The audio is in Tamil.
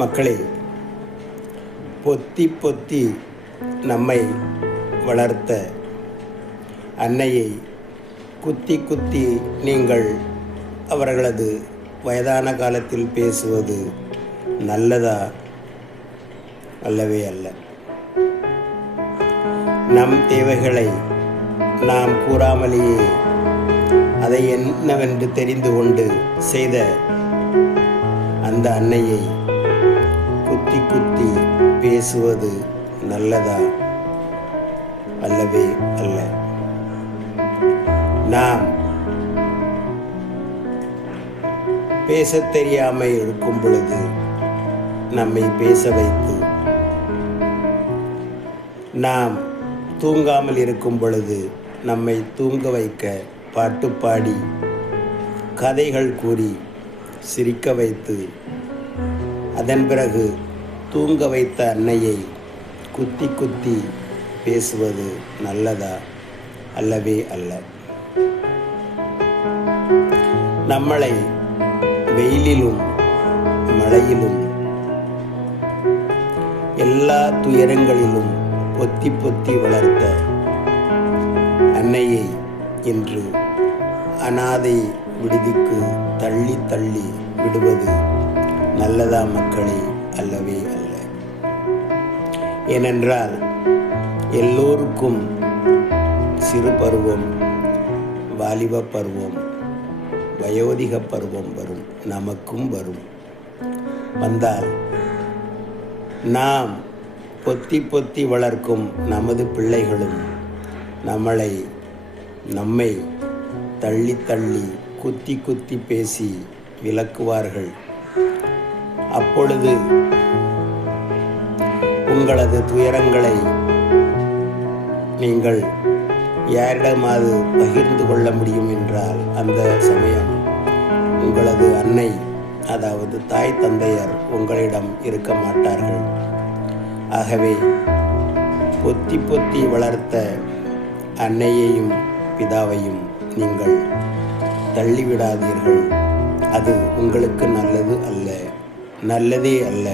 மக்களே, பொத்தி பொத்தி நம்மை வளர்த்த அன்னையை குத்தி குத்தி நீங்கள் அவர்களது வயதான காலத்தில் பேசுவது நல்லதா? அல்லவே அல்ல. நம் தேவைகளை நாம் கூறாமலேயே அதை என்னவென்று தெரிந்து கொண்டு செய்த அந்த அன்னையை குத்தி குத்தி பேசுவது நல்லதா? அல்லவே அல்ல. நாம் பேசத் தெரியாமல் இருக்கும் பொழுது நம்மை பேச வைத்து, நாம் தூங்காமல் இருக்கும் பொழுது நம்மை தூங்க வைக்க பாட்டு பாடி, கதைகள் கூறி சிரிக்க வைத்து, அதன் பிறகு தூங்க வைத்த அன்னையை குத்தி குத்தி பேசுவது நல்லதா? அல்லவே அல்ல. நம்மளை வெயிலிலும் மழையிலும் எல்லா துயரங்களிலும் பொத்தி பொத்தி வளர்த்த அன்னையை இன்று அனாதை விடுதிக்கு தள்ளி தள்ளி விடுவது நல்லதா மக்களே? அல்லவே அல்ல. ஏனென்றால் எல்லோருக்கும் சிறு பருவம், வாலிப பருவம், வயோதிக பருவம் வரும். நமக்கும் வரும். வந்தால் நாம் பொத்தி பொத்தி வளர்க்கும் நமது பிள்ளைகளும் நம்மை தள்ளி தள்ளி குத்தி குத்தி பேசி விளக்குவார்கள். அப்பொழுது உங்களது துயரங்களை நீங்கள் யாரிடமாவது பகிர்ந்து கொள்ள முடியும் என்றால் அந்த சமயம் உங்களது அன்னை, அதாவது தாய் தந்தையர் உங்களிடம் இருக்க மாட்டார்கள். ஆகவே பொத்தி பொத்தி வளர்த்த அன்னையையும் பிதாவையும் நீங்கள் தள்ளிவிடாதீர்கள். அது உங்களுக்கு நல்லது அல்ல, நல்லதே அல்ல.